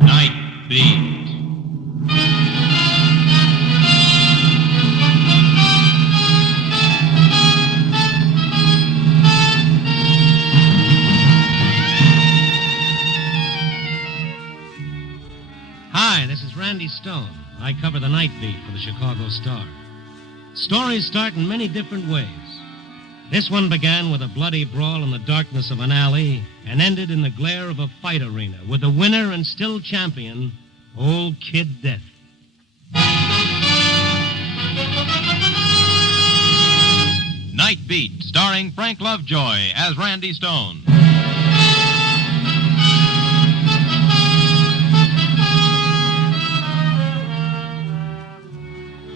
Nightbeat. Hi, this is Randy Stone. I cover the Nightbeat for the Chicago Star. Stories start in many different ways. This one began with a bloody brawl in the darkness of an alley and ended in the glare of a fight arena with the winner and still champion, Old Kid Death. Nightbeat, starring Frank Lovejoy as Randy Stone.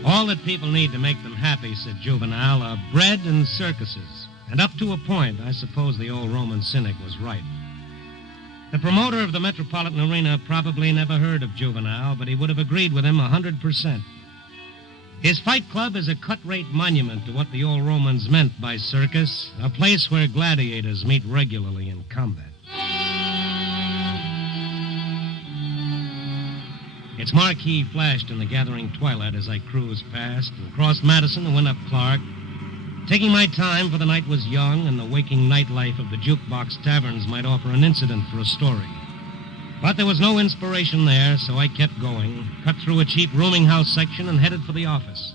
All that people need to make them happy, said Juvenile, are bread and circuses. And up to a point, I suppose the old Roman cynic was right. The promoter of the Metropolitan Arena probably never heard of Juvenile, but he would have agreed with him 100%. His fight club is a cut-rate monument to what the old Romans meant by circus, a place where gladiators meet regularly in combat. Its marquee flashed in the gathering twilight as I cruised past and crossed Madison and went up Clark, taking my time, for the night was young and the waking nightlife of the jukebox taverns might offer an incident for a story. But there was no inspiration there, so I kept going, cut through a cheap rooming house section and headed for the office.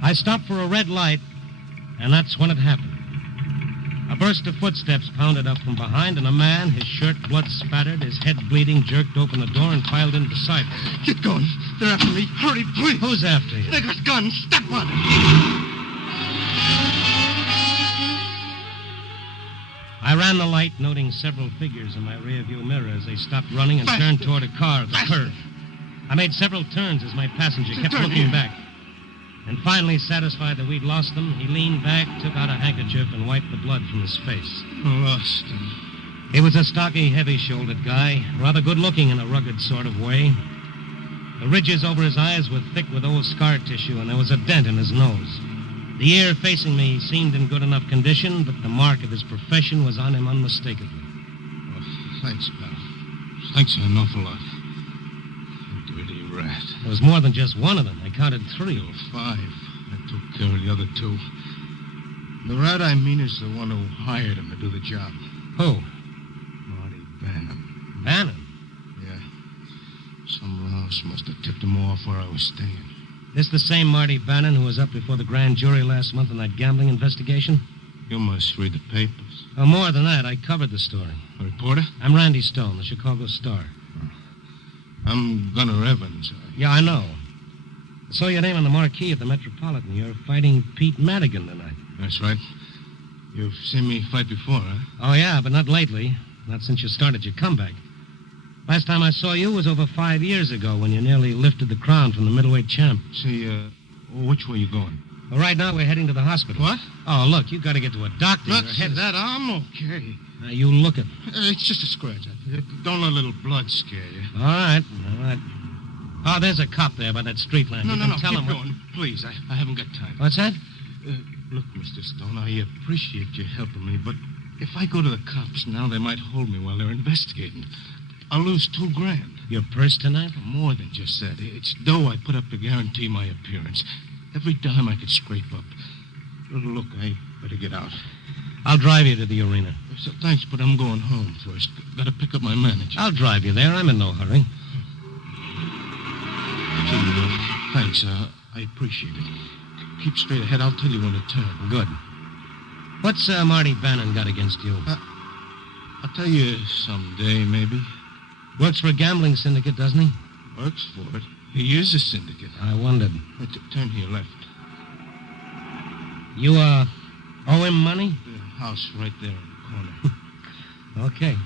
I stopped for a red light, and that's when it happened. A burst of footsteps pounded up from behind, and a man, his shirt blood-spattered, his head bleeding, jerked open the door and filed in beside me. Get going. They're after me. Hurry, please. Who's after you? They got guns. Step on it. I ran the light, noting several figures in my rearview mirror as they stopped running and turned toward a car at the curve. I made several turns as my passenger kept looking back. And finally, satisfied that we'd lost them, he leaned back, took out a handkerchief, and wiped the blood from his face. Lost him. He was a stocky, heavy-shouldered guy, rather good-looking in a rugged sort of way. The ridges over his eyes were thick with old scar tissue, and there was a dent in his nose. The ear facing me seemed in good enough condition, but the mark of his profession was on him unmistakably. Oh, thanks, pal. Thanks an awful lot. Dirty rat. There was more than just one of them. I counted 3. Oh, 5. I took care of the other 2. The rat I mean is the one who hired him to do the job. Who? Marty Bannon. Bannon? Yeah. Someone else must have tipped him off where I was staying. This the same Marty Bannon who was up before the grand jury last month in that gambling investigation? You must read the papers. Oh, more than that. I covered the story. A reporter? I'm Randy Stone, the Chicago Star. I'm Gunnar Evans. Yeah, I know. I saw your name on the marquee at the Metropolitan. You're fighting Pete Madigan tonight. That's right. You've seen me fight before, huh? Oh, yeah, but not lately. Not since you started your comeback. Last time I saw you was over 5 years ago when you nearly lifted the crown from the middleweight champ. See, which way you going? Well, right now we're heading to the hospital. What? Oh, look, you got to get to a doctor. Not Your head is- that. I'm okay. Now, you look it. It's just a scratch. Don't let a little blood scare you. All right. Oh, there's a cop there by that street lamp. No, You no, can no. Tell Keep him going. Please, I haven't got time. What's that? Look, Mr. Stone, I appreciate you helping me, but if I go to the cops now, they might hold me while they're investigating. I'll lose $2,000. Your purse tonight? More than just that. It's dough I put up to guarantee my appearance. Every dime I could scrape up. Look, I better get out. I'll drive you to the arena. So, thanks, but I'm going home first. Got to pick up my manager. I'll drive you there. I'm in no hurry. Gee, thanks. I appreciate it. Keep straight ahead. I'll tell you when to turn. Good. What's Marty Bannon got against you? I'll tell you someday, maybe. Works for a gambling syndicate, doesn't he? Works for it. He is a syndicate. I wondered. Turn to your left. You, owe him money? The house right there in the corner. Okay.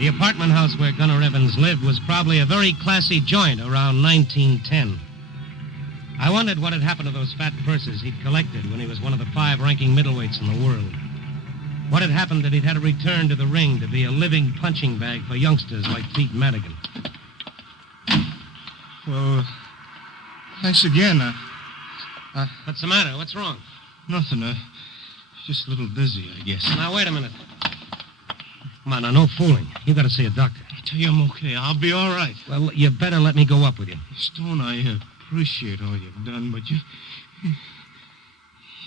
The apartment house where Gunnar Evans lived was probably a very classy joint around 1910. I wondered what had happened to those fat purses he'd collected when he was one of the 5 ranking middleweights in the world. What had happened that he'd had to return to the ring to be a living punching bag for youngsters like Pete Madigan. Well, thanks again. What's the matter? What's wrong? Nothing. Just a little dizzy, I guess. Now, wait a minute. Come on, now, no fooling. You got to see a doctor. I tell you, I'm okay. I'll be all right. Well, you better let me go up with you. Stone, I appreciate all you've done, but you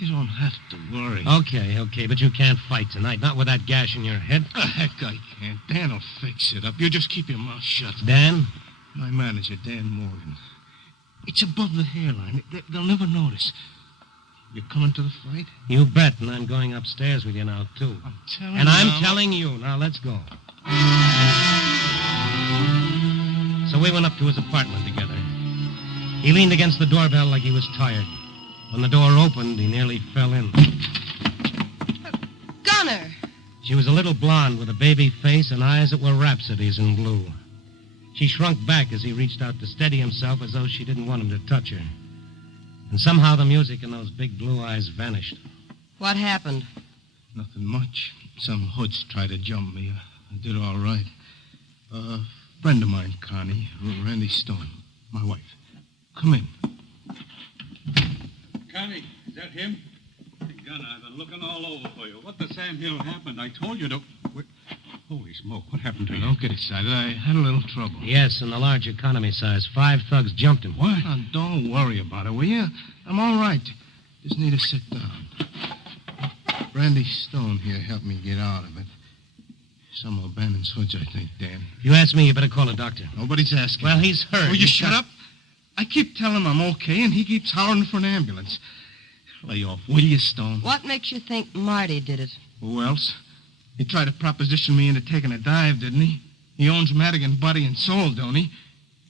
don't have to worry. Okay, but you can't fight tonight. Not with that gash in your head. Heck, I can't. Dan'll fix it up. You just keep your mouth shut. Dan? My manager, Dan Morgan. It's above the hairline. They'll never notice. You coming to the fight? You bet, and I'm going upstairs with you now, too. I'm telling you. And I'm telling you. Now, let's go. So we went up to his apartment together. He leaned against the doorbell like he was tired. When the door opened, he nearly fell in. Gunner! She was a little blonde with a baby face and eyes that were rhapsodies in blue. She shrunk back as he reached out to steady himself as though she didn't want him to touch her. And somehow the music in those big blue eyes vanished. What happened? Nothing much. Some hoods tried to jump me. I did all right. A friend of mine, Connie, Randy Stone, my wife. Come in. Connie, is that him? Hey, Gunner, I've been looking all over for you. What the Sam Hill happened? I told you to... Holy smoke, what happened to you? Don't get excited. I had a little trouble. Yes, in the large economy size. 5 thugs jumped him. What? Now, don't worry about it, will you? I'm all right. Just need to sit down. Randy Stone here helped me get out of it. Some of Bannon's hoods, I think, Dan. You asked me, you better call a doctor. Nobody's asking. Well, he's hurt. Will you shut up? I keep telling him I'm okay, and he keeps hollering for an ambulance. Lay off, will you, Stone? What makes you think Marty did it? Who else? He tried to proposition me into taking a dive, didn't he? He owns Madigan body and soul, don't he?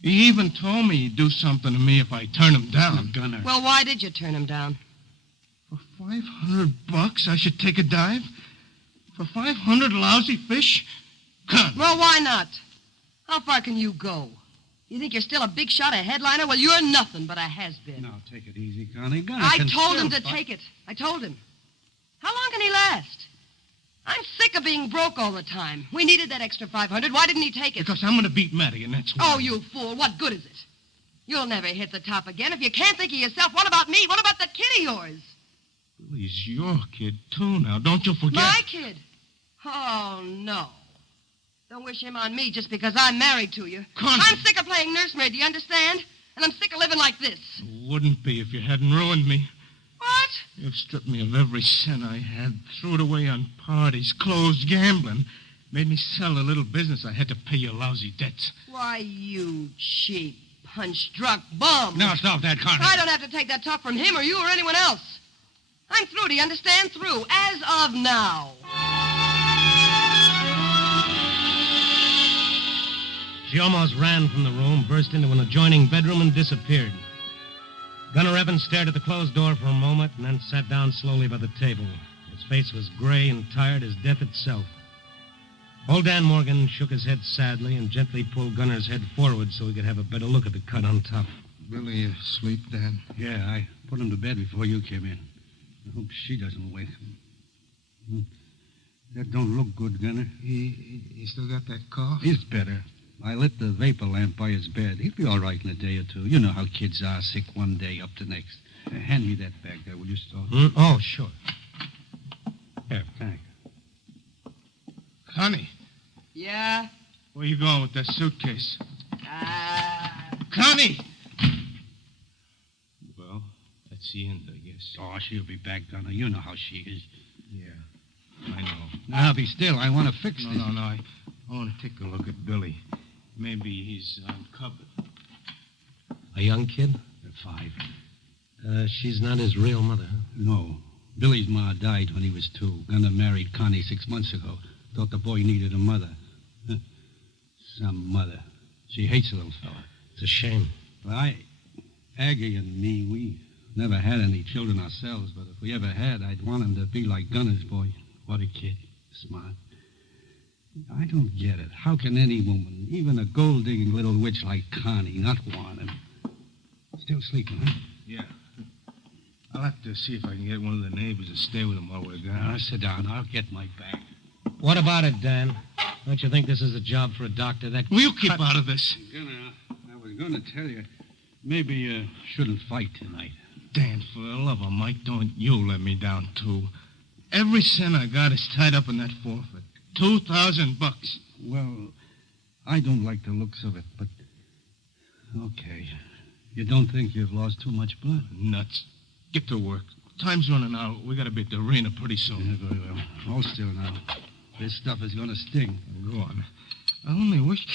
He even told me he'd do something to me if I turn him down. Gunner. Well, why did you turn him down? For $500 I should take a dive? For 500 lousy fish? Come. Well, why not? How far can you go? You think you're still a big shot, a headliner? Well, you're nothing but a has-been. Now, take it easy, Connie. Gunner I can told still him to fight. take it. I told him. How long can he last? I'm sick of being broke all the time. We needed that extra 500. Why didn't he take it? Because I'm going to beat Madigan, that's why. Oh, you fool. What good is it? You'll never hit the top again. If you can't think of yourself, what about me? What about that kid of yours? He's your kid, too, now. Don't you forget. My kid? Oh, no. Don't wish him on me just because I'm married to you. Connie. I'm sick of playing nursemaid, do you understand? And I'm sick of living like this. Wouldn't be if you hadn't ruined me. What? You've stripped me of every cent I had, threw it away on parties, closed gambling, made me sell the little business I had to pay your lousy debts. Why, you cheap, punch-drunk bum. Now, stop that, Connie. I don't have to take that talk from him or you or anyone else. I'm through, do you understand? Through, as of now. She almost ran from the room, burst into an adjoining bedroom, and disappeared. Gunner Evans stared at the closed door for a moment and then sat down slowly by the table. His face was gray and tired as death itself. Old Dan Morgan shook his head sadly and gently pulled Gunner's head forward so he could have a better look at the cut on top. Billy asleep, Dan? Yeah, I put him to bed before you came in. I hope she doesn't wake him. That don't look good, Gunner. He still got that cough? He's better. I lit the vapor lamp by his bed. He'll be all right in a day or two. You know how kids are, sick one day, up the next. Hand me that bag there, will you, Stone? Oh, sure. Here, thank. Connie, Yeah? where you going with that suitcase? Ah. Connie! Well, that's the end, I guess. Oh, she'll be back, Gunner. You know how she is. Yeah, I know. Now, be still. I want to fix this. No. I want to take a look at Billy. Maybe he's uncovered. A young kid? 5. She's not his real mother, huh? No. Billy's ma died when he was 2. Gunner married Connie 6 months ago. Thought the boy needed a mother. Huh. Some mother. She hates the little fella. It's a shame. Well, Aggie and me, we never had any children ourselves, but if we ever had, I'd want him to be like Gunner's boy. What a kid. Smart. I don't get it. How can any woman, even a gold-digging little witch like Connie, not want him? Still sleeping, huh? Yeah. I'll have to see if I can get one of the neighbors to stay with him while we're Now, gone. sit down. I'll get my bag. What about it, Dan? Don't you think this is a job for a doctor? That Will you keep out of this? Gunner, I was going to tell you, maybe you shouldn't fight tonight. Dan, for the love of Mike, don't you let me down, too. Every cent I got is tied up in that forfeit. $2,000. Well, I don't like the looks of it, but... Okay. You don't think you've lost too much blood? Nuts. Get to work. Time's running out. We gotta be at the arena pretty soon. Yeah, very well. Hold still now. This stuff is gonna sting. Go on. I only wish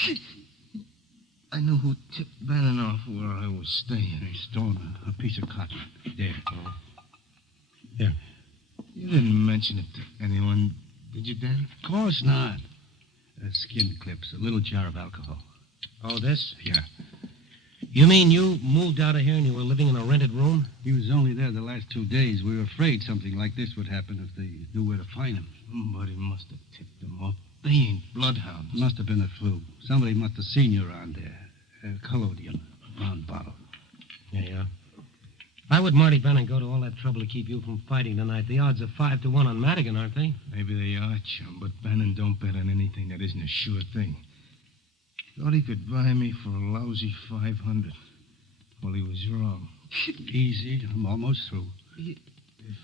I knew who tipped Bannon off where I was staying. Hey, Stone, a piece of cotton. There. Here. You didn't mention it to anyone, did you, Dan? Of course not. Skin clips, a little jar of alcohol. Oh, this? Yeah. You mean you moved out of here and you were living in a rented room? He was only there the last 2 days. We were afraid something like this would happen if they knew where to find him. Somebody must have tipped them off. They ain't bloodhounds. Must have been a fluke. Somebody must have seen you around there. Collodion, a brown bottle. Yeah. Why would Marty Bannon go to all that trouble to keep you from fighting tonight? The odds are 5 to 1 on Madigan, aren't they? Maybe they are, chum, but Bannon don't bet on anything that isn't a sure thing. Thought he could buy me for a lousy 500. Well, he was wrong. Easy. I'm almost through. I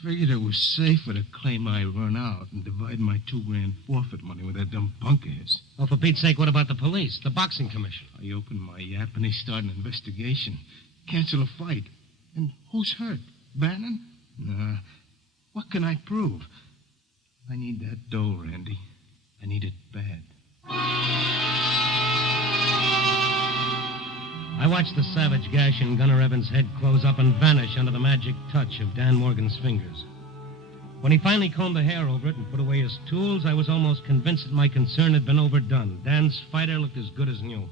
figured it was safer to claim I run out and divide my $2,000 forfeit money with that dumb punk of his. Oh, for Pete's sake, what about the police? The boxing commission? I opened my yap and they started an investigation. Cancel a fight. And who's hurt? Bannon? Nah. What can I prove? I need that dough, Randy. I need it bad. I watched the savage gash in Gunner Evans' head close up and vanish under the magic touch of Dan Morgan's fingers. When he finally combed the hair over it and put away his tools, I was almost convinced that my concern had been overdone. Dan's fighter looked as good as new.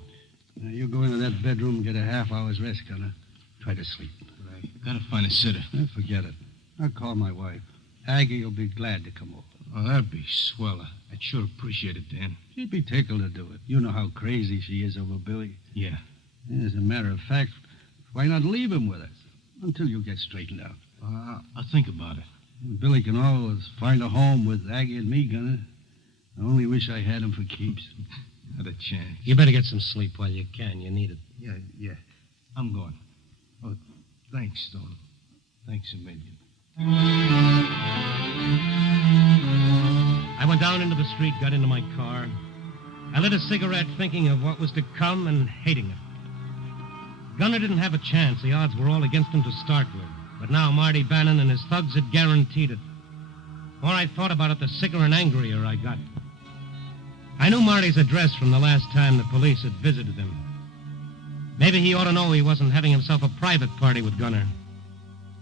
Now, you go into that bedroom and get a half hour's rest, Gunner. Try to sleep. Right. Gotta find a sitter. Forget it. I'll call my wife. Aggie will be glad to come over. Oh, that'd be swell. I'd sure appreciate it, Dan. She'd be tickled to do it. You know how crazy she is over Billy. Yeah. As a matter of fact, why not leave him with us until you get straightened out? I'll think about it. Billy can always find a home with Aggie and me, Gunner. I only wish I had him for keeps. Not a chance. You better get some sleep while you can. You need it. Yeah. I'm going. Oh, thanks, Stone. Thanks a million. I went down into the street, got into my car. I lit a cigarette thinking of what was to come and hating it. Gunner didn't have a chance. The odds were all against him to start with. But now Marty Bannon and his thugs had guaranteed it. The more I thought about it, the sicker and angrier I got. I knew Marty's address from the last time the police had visited him. Maybe he ought to know he wasn't having himself a private party with Gunner.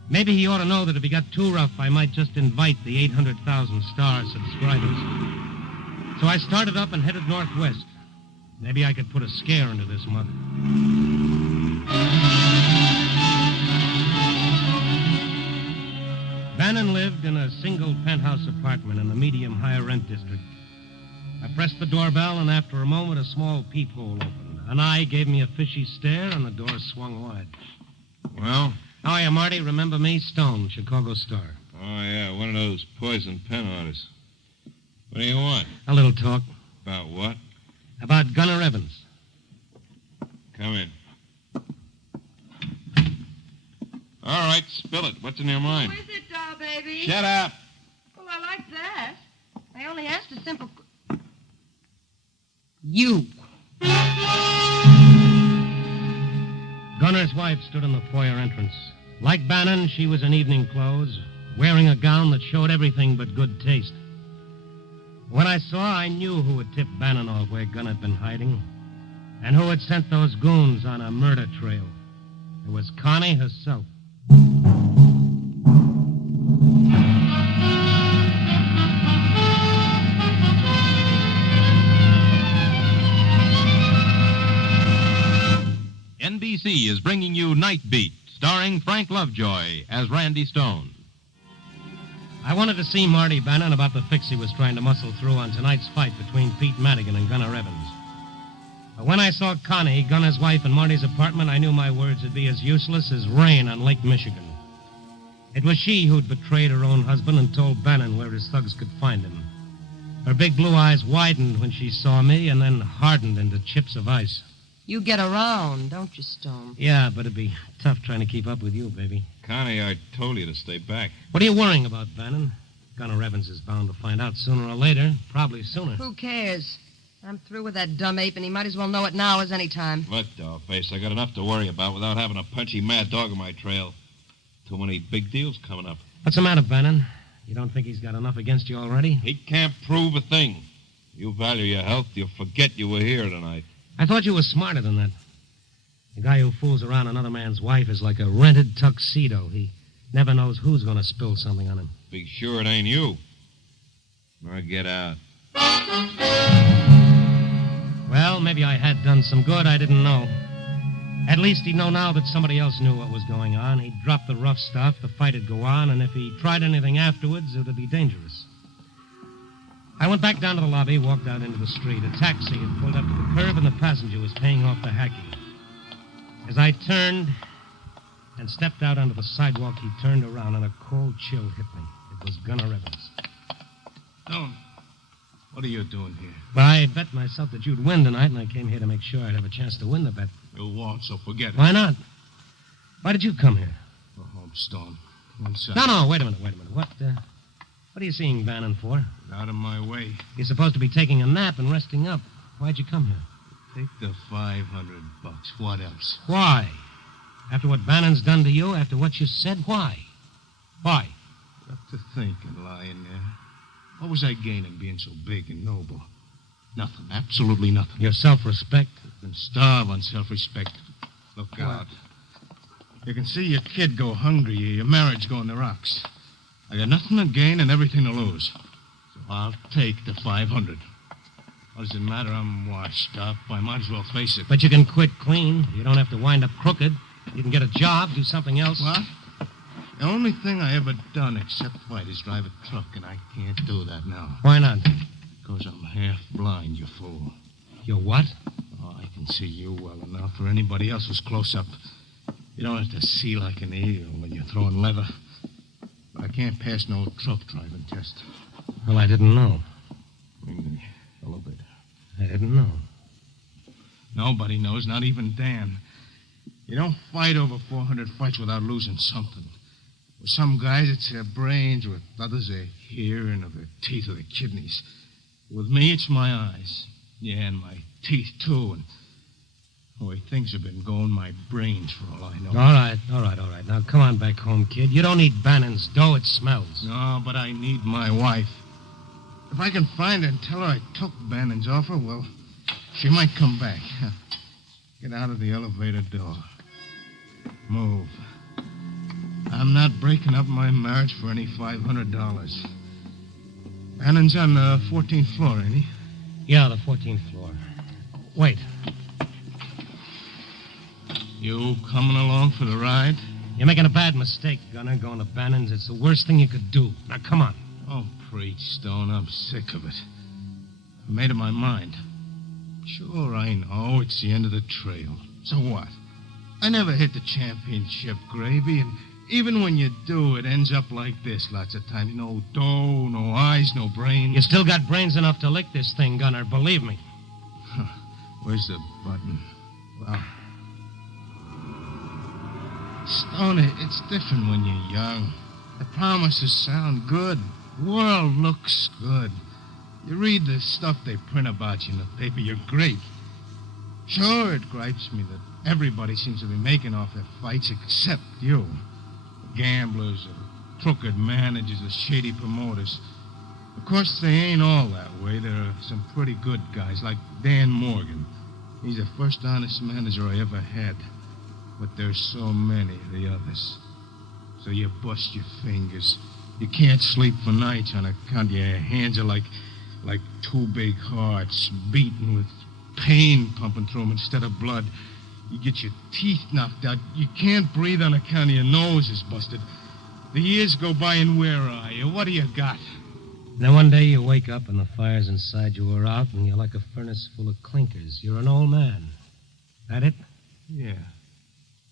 Maybe he ought to know that if he got too rough, I might just invite the 800,000 Star subscribers. So I started up and headed northwest. Maybe I could put a scare into this mother. Bannon lived in a single penthouse apartment in the medium high rent district. I pressed the doorbell, and after a moment, a small peephole opened. An eye gave me a fishy stare, and the door swung wide. Well? How are you, Marty? Remember me? Stone, Chicago Star. Oh, yeah, one of those poison pen artists. What do you want? A little talk. About what? About Gunner Evans. Come in. All right, spill it. What's in your mind? Who is it, doll baby? Shut up. Well, I like that. I only asked a simple... You. Gunner's wife stood in the foyer entrance. Like Bannon, she was in evening clothes, wearing a gown that showed everything but good taste. When I saw, I knew who had tipped Bannon off where Gunner had been hiding, and who had sent those goons on a murder trail. It was Connie herself. NBC is bringing you Nightbeat, starring Frank Lovejoy as Randy Stone. I wanted to see Marty Bannon about the fix he was trying to muscle through on tonight's fight between Pete Madigan and Gunner Evans. But when I saw Connie, Gunner's wife, in Marty's apartment, I knew my words would be as useless as rain on Lake Michigan. It was she who'd betrayed her own husband and told Bannon where his thugs could find him. Her big blue eyes widened when she saw me and then hardened into chips of ice. You get around, don't you, Stone? Yeah, but it'd be tough trying to keep up with you, baby. Connie, I told you to stay back. What are you worrying about, Bannon? Gunner Evans is bound to find out sooner or later. Probably sooner. Who cares? I'm through with that dumb ape, and he might as well know it now as any time. Look, dollface, I got enough to worry about without having a punchy mad dog on my trail. Too many big deals coming up. What's the matter, Bannon? You don't think he's got enough against you already? He can't prove a thing. You value your health, you'll forget you were here tonight. I thought you were smarter than that. The guy who fools around another man's wife is like a rented tuxedo. He never knows who's going to spill something on him. Be sure it ain't you. Now get out. Well, maybe I had done some good. I didn't know. At least he'd know now that somebody else knew what was going on. He'd drop the rough stuff, the fight would go on, and if he tried anything afterwards, it would be dangerous. I went back down to the lobby, walked out into the street. A taxi had pulled up to the curb, and the passenger was paying off the hacky. As I turned and stepped out onto the sidewalk, he turned around, and a cold chill hit me. It was Gunner Evans. Stone, what are you doing here? Well, I bet myself that you'd win tonight, and I came here to make sure I'd have a chance to win the bet. You won't, so forget it. Why not? Why did you come here? Go home, Stone. One side. No, wait a minute. What are you seeing Bannon for? Out of my way. You're supposed to be taking a nap and resting up. Why'd you come here? Take the $500. What else? Why? After what Bannon's done to you, after what you said, why? Why? Got to thinking, lying there. What was I gaining being so big and noble? Nothing. Absolutely nothing. Your self-respect? And starve on self-respect. Look out. You can see your kid go hungry, your marriage go in the rocks. I got nothing to gain and everything to lose. So I'll take the $500. What does it matter? I'm washed up. I might as well face it. But you can quit clean. You don't have to wind up crooked. You can get a job, do something else. What? The only thing I ever done except fight is drive a truck, and I can't do that now. Why not? Because I'm half blind, you fool. You're what? Oh, I can see you well enough for anybody else who's close up. You don't have to see like an eel when you're throwing leather. But I can't pass no truck driving test. Well, I didn't know. Ring a little bit. I didn't know. Nobody knows, not even Dan. You don't fight over 400 fights without losing something. With some guys, it's their brains. With others, their hearing, or their teeth, or their kidneys. With me, it's my eyes. Yeah, and my teeth, too. And the way things have been going, my brains, for all I know. All right. Now, come on back home, kid. You don't need Bannon's dough. It smells. No, but I need my wife. If I can find her and tell her I took Bannon's offer, well, she might come back. Get out of the elevator door. Move. I'm not breaking up my marriage for any $500. Bannon's on the 14th floor, ain't he? Yeah, the 14th floor. Wait. You coming along for the ride? You're making a bad mistake, Gunner, going to Bannon's. It's the worst thing you could do. Now, come on. Oh, preach, Stone. I'm sick of it. I made up my mind. Sure, I know it's the end of the trail. So what? I never hit the championship gravy, and even when you do, it ends up like this lots of times. No dough, no eyes, no brains. You still got brains enough to lick this thing, Gunner, believe me. Where's the button? Well, Stone, it's different when you're young. The promises sound good. The world looks good. You read the stuff they print about you in the paper, you're great. Sure, it gripes me that everybody seems to be making off their fights except you. The gamblers, the crooked managers, the shady promoters. Of course, they ain't all that way. There are some pretty good guys, like Dan Morgan. He's the first honest manager I ever had. But there's so many of the others. So you bust your fingers. You can't sleep for nights on account your hands are like two big hearts, beating with pain pumping through them instead of blood. You get your teeth knocked out. You can't breathe on account of your nose is busted. The years go by, and where are you? What do you got? Then one day you wake up and the fires inside you are out and you're like a furnace full of clinkers. You're an old man. That it? Yeah,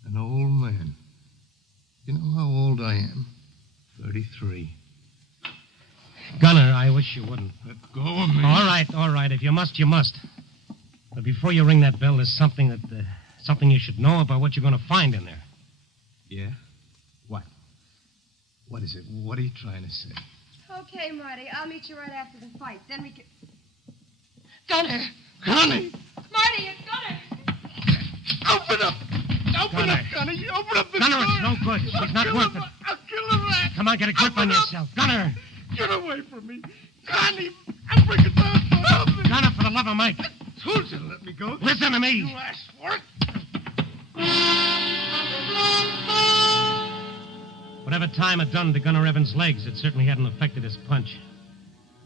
an old man. You know how old I am? 33. Gunner, I wish you wouldn't. Let go of me. All right. If you must, you must. But before you ring that bell, there's something you should know about what you're going to find in there. Yeah? What? What is it? What are you trying to say? Okay, Marty, I'll meet you right after the fight. Then we can... Gunner! Connie! Marty, it's Gunner! Open up! Open up, Connie! Open up the door! Gunner, it's no good. She's not worth it. I'll kill a rat! Come on, get a grip on yourself. Gunner! Get away from me! Connie! I'm breaking down! Help me! Gunner, for the love of Mike. Told you to let me go. Listen to me. You asked for it. Whatever time had done to Gunner Evans' legs, it certainly hadn't affected his punch.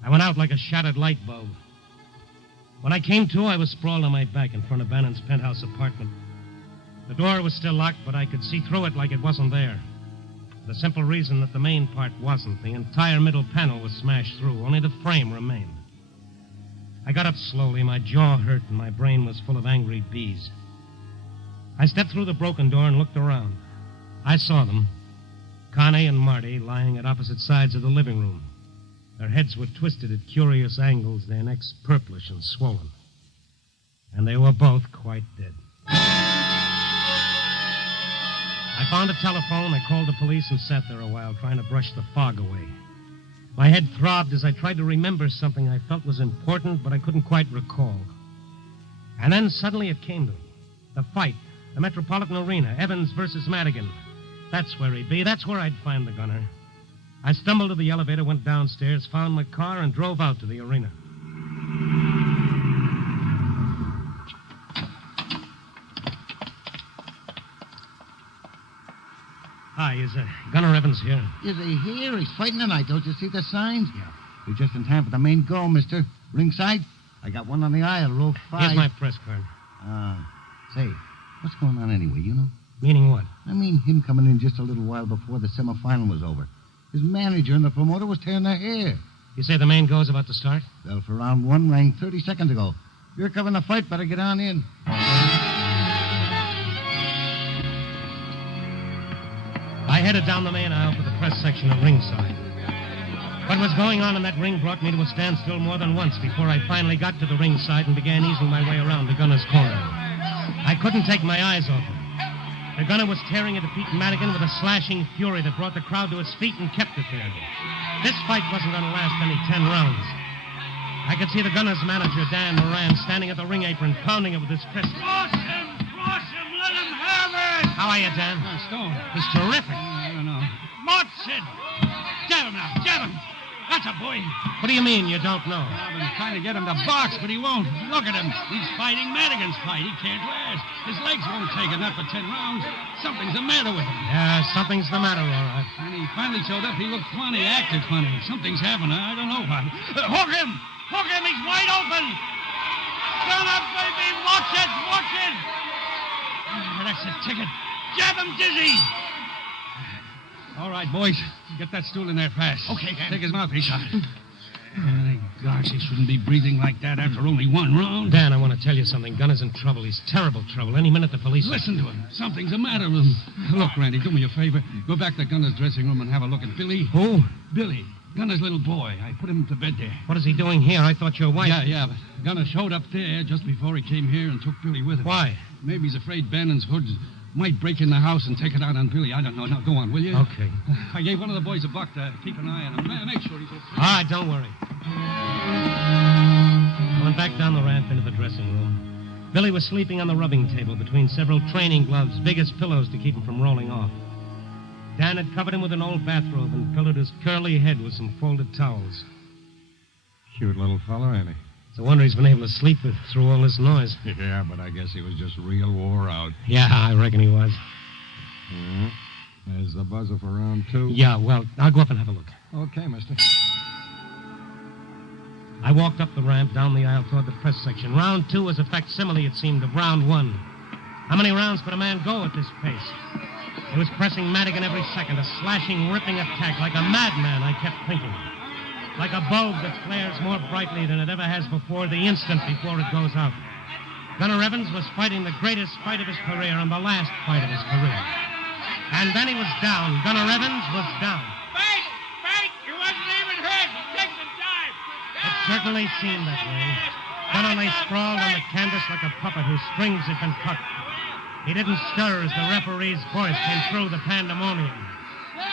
I went out like a shattered light bulb. When I came to, I was sprawled on my back in front of Bannon's penthouse apartment. The door was still locked, but I could see through it like it wasn't there. For the simple reason that the main part wasn't. The entire middle panel was smashed through. Only the frame remained. I got up slowly. My jaw hurt, and my brain was full of angry bees. I stepped through the broken door and looked around. I saw them. Connie and Marty lying at opposite sides of the living room. Their heads were twisted at curious angles, their necks purplish and swollen. And they were both quite dead. I found a telephone, I called the police, and sat there a while, trying to brush the fog away. My head throbbed as I tried to remember something I felt was important, but I couldn't quite recall. And then suddenly it came to me. The fight, the Metropolitan Arena, Evans versus Madigan. That's where he'd be. That's where I'd find the gunner. I stumbled to the elevator, went downstairs, found my car, and drove out to the arena. Hi, is Gunner Evans here? Is he here? He's fighting tonight. Don't you see the signs? Yeah. You're just in time for the main go, mister. Ringside? I got one on the aisle, row 5. Here's my press card. Say, what's going on anyway, you know? Meaning what? I mean, him coming in just a little while before the semifinal was over. His manager and the promoter was tearing their hair. You say the main go's about to start? Well, for round 1 rang 30 seconds ago. If you're covering the fight, better get on in. I headed down the main aisle for the press section at ringside. What was going on in that ring brought me to a standstill more than once before I finally got to the ringside and began easing my way around the gunner's corner. I couldn't take my eyes off him. The gunner was tearing into Pete Madigan with a slashing fury that brought the crowd to his feet and kept it there. This fight wasn't going to last any 10 rounds. I could see the gunner's manager, Dan Moran, standing at the ring apron, pounding it with his fist. Cross him! Let him have it! How are you, Dan? Stone. He's terrific. I don't know. March it! Jab him now, jab him! That's a boy. What do you mean you don't know? I've been trying to get him to box, but he won't. Look at him. He's fighting Madigan's fight. He can't last. His legs won't take enough for 10 rounds. Something's the matter with him. Yeah, something's the matter, all right. And he finally showed up. He looked funny, acted funny. Something's happened. I don't know what. Hook him! Hook him! He's wide open! Turn up, baby! Watch it! Watch it! That's the ticket. Jab him, Dizzy! All right, boys. Get that stool in there fast. Okay, Dan. Take his mouthpiece out. Gosh, he shouldn't be breathing like that after only 1 round. Dan, I want to tell you something. Gunner's in trouble. He's terrible trouble. Any minute the police... Listen to him. Something's the matter with him. Look, Randy, do me a favor. Go back to Gunner's dressing room and have a look at Billy. Who? Billy. Gunner's little boy. I put him to bed there. What is he doing here? I thought your wife... Yeah, but Gunner showed up there just before he came here and took Billy with him. Why? Maybe he's afraid Bannon's hoods might break in the house and take it out on Billy. I don't know. Now, go on, will you? Okay. I gave one of the boys $1 to keep an eye on him. Make sure he's okay. All right, don't worry. I went back down the ramp into the dressing room. Billy was sleeping on the rubbing table between several training gloves, big as pillows to keep him from rolling off. Dan had covered him with an old bathrobe and pillowed his curly head with some folded towels. Cute little fellow, ain't he? It's a wonder he's been able to sleep through all this noise. Yeah, but I guess he was just real wore out. Yeah, I reckon he was. There's the buzzer for round 2. Yeah, well, I'll go up and have a look. Okay, mister. I walked up the ramp, down the aisle toward the press section. Round 2 was a facsimile, it seemed, of round 1. How many rounds could a man go at this pace? He was pressing Madigan every second, a slashing, ripping attack, like a madman, I kept thinking. Like a bulb that flares more brightly than it ever has before the instant before it goes out. Gunner Evans was fighting the greatest fight of his career and the last fight of his career. And then he was down. Gunner Evans was down. Fake! He wasn't even hurt. Take some time. It certainly seemed that way. Gunner lay sprawled on the canvas like a puppet whose strings had been cut. He didn't stir as the referee's voice came through the pandemonium. 7,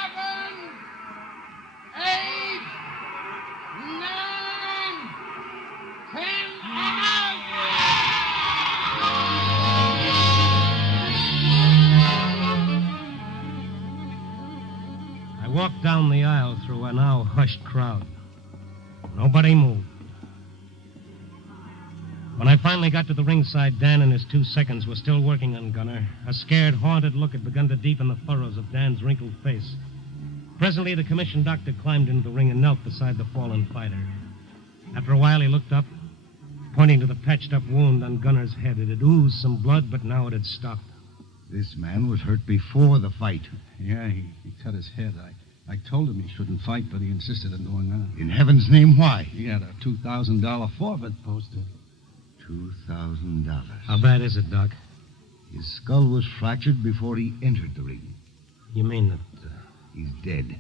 I walked down the aisle through a now hushed crowd. Nobody moved. When I finally got to the ringside, Dan and his 2 seconds were still working on Gunner. A scared, haunted look had begun to deepen the furrows of Dan's wrinkled face. Presently, the commissioned doctor climbed into the ring and knelt beside the fallen fighter. After a while, he looked up, pointing to the patched-up wound on Gunner's head. It had oozed some blood, but now it had stopped. This man was hurt before the fight. Yeah, he cut his head. I told him he shouldn't fight, but he insisted on going on. In heaven's name, why? He had a $2,000 forfeit posted. $2,000. How bad is it, Doc? His skull was fractured before he entered the ring. You mean that... He's dead.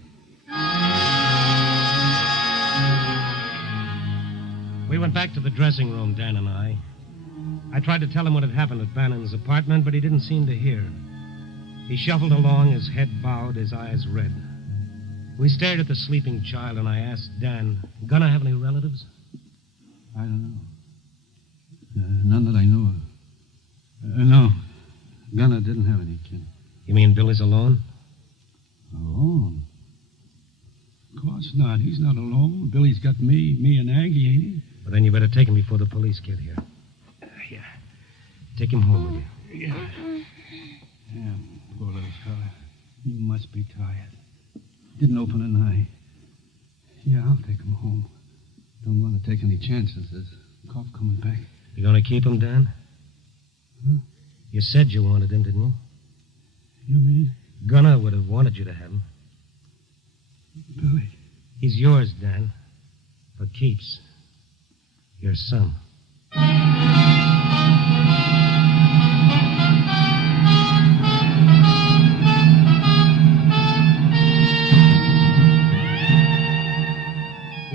We went back to the dressing room, Dan and I. I tried to tell him what had happened at Bannon's apartment, but he didn't seem to hear. He shuffled along, his head bowed, his eyes red. We stared at the sleeping child, and I asked Dan, "Gonna have any relatives?" I don't know. None that I know of. No. Gunner didn't have any kin. You mean Billy's alone? Alone? Of course not. He's not alone. Billy's got me and Aggie, ain't he? Well, then you better take him before the police get here. Yeah. Take him home with you. Yeah, poor little fella. He must be tired. Didn't open an eye. Yeah, I'll take him home. Don't want to take any chances. There's cough coming back. You gonna keep him, Dan? Huh? You said you wanted him, didn't you? You mean? Gunner would have wanted you to have him. Billy. He's yours, Dan. For keeps. Your son.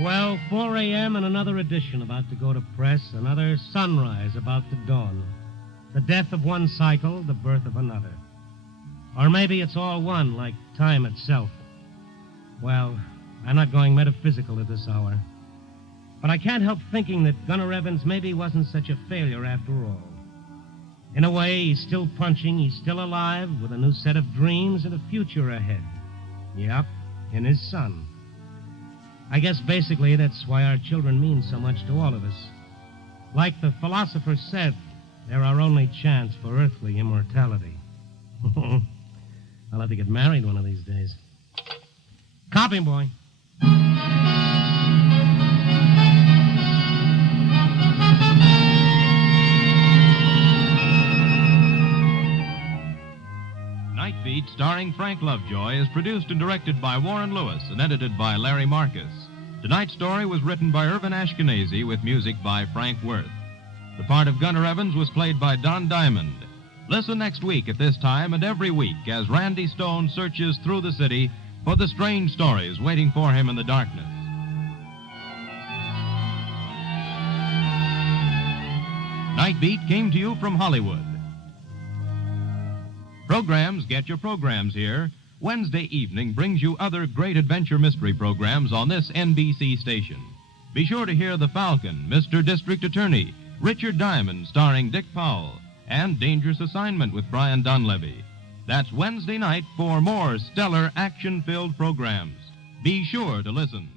Well, 4 a.m. and another edition about to go to press. Another sunrise about to dawn. The death of one cycle, the birth of another. Or maybe it's all one, like time itself. Well, I'm not going metaphysical at this hour. But I can't help thinking that Gunner Evans maybe wasn't such a failure after all. In a way, he's still punching, he's still alive, with a new set of dreams and a future ahead. Yep, in his son. I guess basically that's why our children mean so much to all of us. Like the philosopher said, they're our only chance for earthly immortality. I'll have to get married one of these days. Copy, boy. Nightbeat, starring Frank Lovejoy, is produced and directed by Warren Lewis and edited by Larry Marcus. Tonight's story was written by Irvin Ashkenazi with music by Frank Worth. The part of Gunner Evans was played by Don Diamond. Listen next week at this time and every week as Randy Stone searches through the city for the strange stories waiting for him in the darkness. Nightbeat came to you from Hollywood. Programs get your programs here. Wednesday evening brings you other great adventure mystery programs on this NBC station. Be sure to hear The Falcon, Mr. District Attorney, Richard Diamond starring Dick Powell, and Dangerous Assignment with Brian Donlevy. That's Wednesday night for more stellar action-filled programs. Be sure to listen.